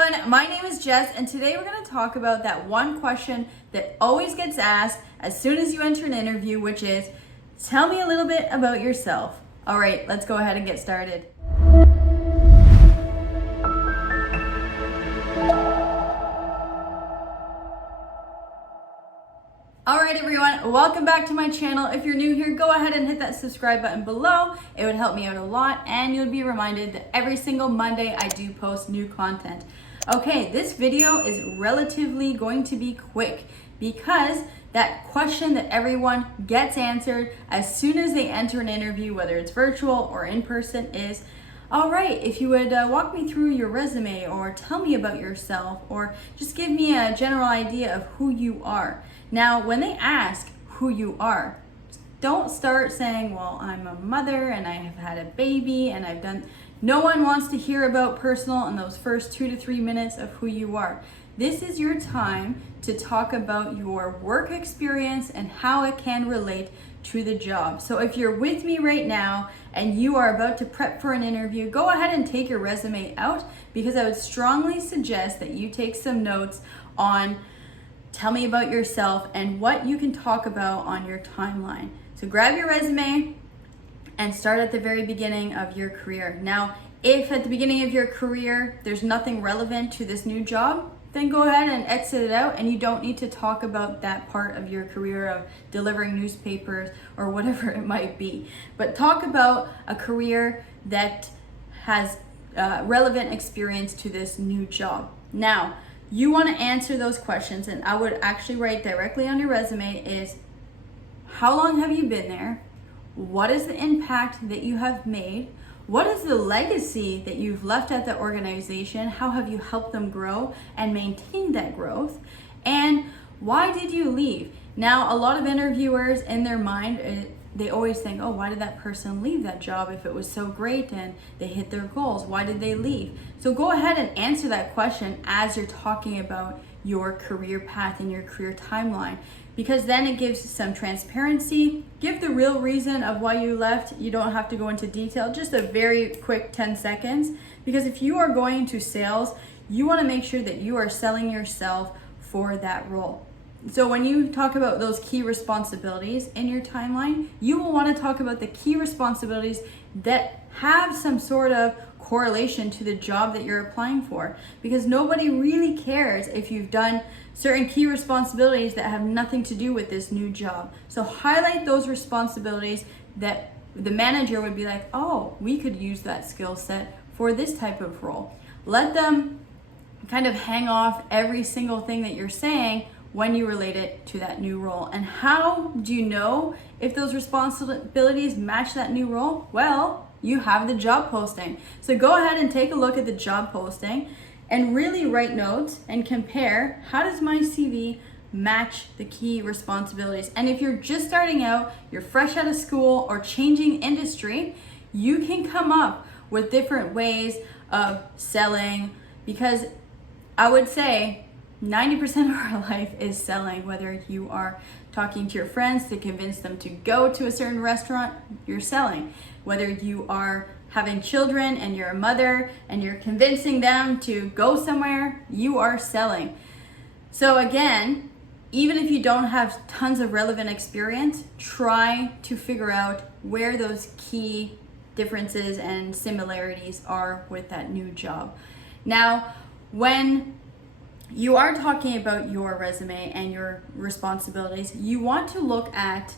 everyone, my name is Jess, and today we're going to talk about that one question that always gets asked as soon as you enter an interview, which is, tell me a little bit about yourself. All right, let's go ahead and get started. Alright everyone, welcome back to my channel. If you're new here, go ahead and hit that subscribe button below. It would help me out a lot, and you'll be reminded that every single Monday I do post new content. Okay, this video is relatively going to be quick because that question that everyone gets answered as soon as they enter an interview, whether it's virtual or in person, is, all right, if you would walk me through your resume, or tell me about yourself, or just give me a general idea of who you are. Now, when they ask who you are, don't start saying, well, I'm a mother and I have had a baby and I've done. No one wants to hear about personal in those first 2 to 3 minutes of who you are. This is your time to talk about your work experience and how it can relate to the job. So if you're with me right now and you are about to prep for an interview, go ahead and take your resume out, because I would strongly suggest that you take some notes on tell me about yourself and what you can talk about on your timeline. So grab your resume and start at the very beginning of your career. Now, if at the beginning of your career there's nothing relevant to this new job, then go ahead and exit it out, and you don't need to talk about that part of your career of delivering newspapers or whatever it might be. But talk about a career that has relevant experience to this new job. Now, you want to answer those questions, and I would actually write directly on your resume is, how long have you been there? What is the impact that you have made? What is the legacy that you've left at the organization? How have you helped them grow and maintain that growth? And why did you leave? Now, a lot of interviewers in their mind, they always think, oh, why did that person leave that job if it was so great and they hit their goals? Why did they leave? So go ahead and answer that question as you're talking about your career path and your career timeline, because then it gives some transparency. Give the real reason of why you left. You don't have to go into detail, just a very quick 10 seconds, because if you are going into sales, you want to make sure that you are selling yourself for that role. So when you talk about those key responsibilities in your timeline, you will want to talk about the key responsibilities that have some sort of correlation to the job that you're applying for, because nobody really cares if you've done certain key responsibilities that have nothing to do with this new job. So highlight those responsibilities that the manager would be like, oh, we could use that skill set for this type of role. Let them kind of hang off every single thing that you're saying when you relate it to that new role. And how do you know if those responsibilities match that new role? Well, you have the job posting. So go ahead and take a look at the job posting and really write notes and compare, how does my CV match the key responsibilities? And if you're just starting out, you're fresh out of school or changing industry, you can come up with different ways of selling, because I would say 90% of our life is selling. Whether you are talking to your friends to convince them to go to a certain restaurant, you're selling. Whether you are having children and you're a mother and you're convincing them to go somewhere, you are selling. So again, even if you don't have tons of relevant experience, try to figure out where those key differences and similarities are with that new job. Now, when you are talking about your resume and your responsibilities, you want to look at,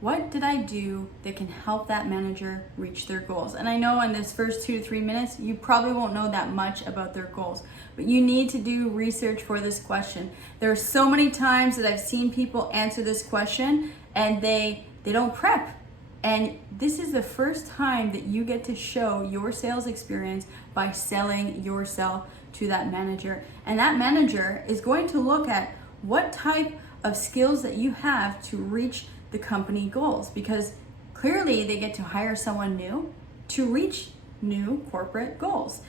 what did I do that can help that manager reach their goals? And I know in this first 2 to 3 minutes, you probably won't know that much about their goals, but you need to do research for this question. There are so many times that I've seen people answer this question and they don't prep. And this is the first time that you get to show your sales experience by selling yourself to that manager. And that manager is going to look at what type of skills that you have to reach the company goals, because clearly they get to hire someone new to reach new corporate goals.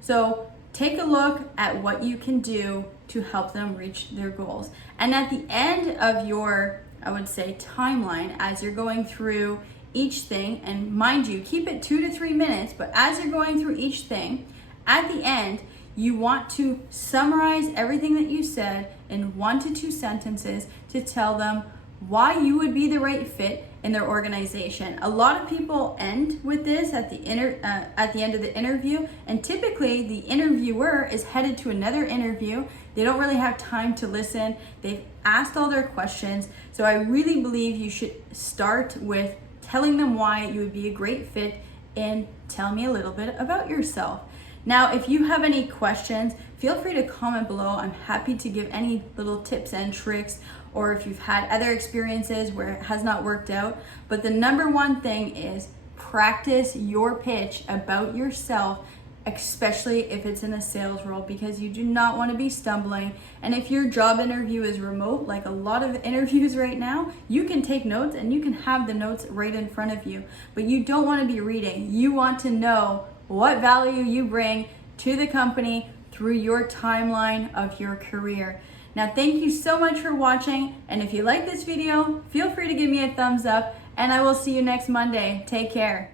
So take a look at what you can do to help them reach their goals. And at the end of your, I would say, timeline, as you're going through each thing, and mind you, keep it 2 to 3 minutes, but as you're going through each thing, at the end, you want to summarize everything that you said in 1 to 2 sentences to tell them why you would be the right fit in their organization. A lot of people end with this at the end of the interview, and typically the interviewer is headed to another interview. They don't really have time to listen. They've asked all their questions. So I really believe you should start with telling them why you would be a great fit and tell me a little bit about yourself. Now, if you have any questions, feel free to comment below. I'm happy to give any little tips and tricks, or if you've had other experiences where it has not worked out. But the number one thing is practice your pitch about yourself, especially if it's in a sales role, because you do not want to be stumbling. And if your job interview is remote, like a lot of interviews right now, you can take notes and you can have the notes right in front of you, but you don't want to be reading. You want to know what value you bring to the company through your timeline of your career. Now, thank you so much for watching, and if you like this video, feel free to give me a thumbs up, and I will see you next Monday. Take care.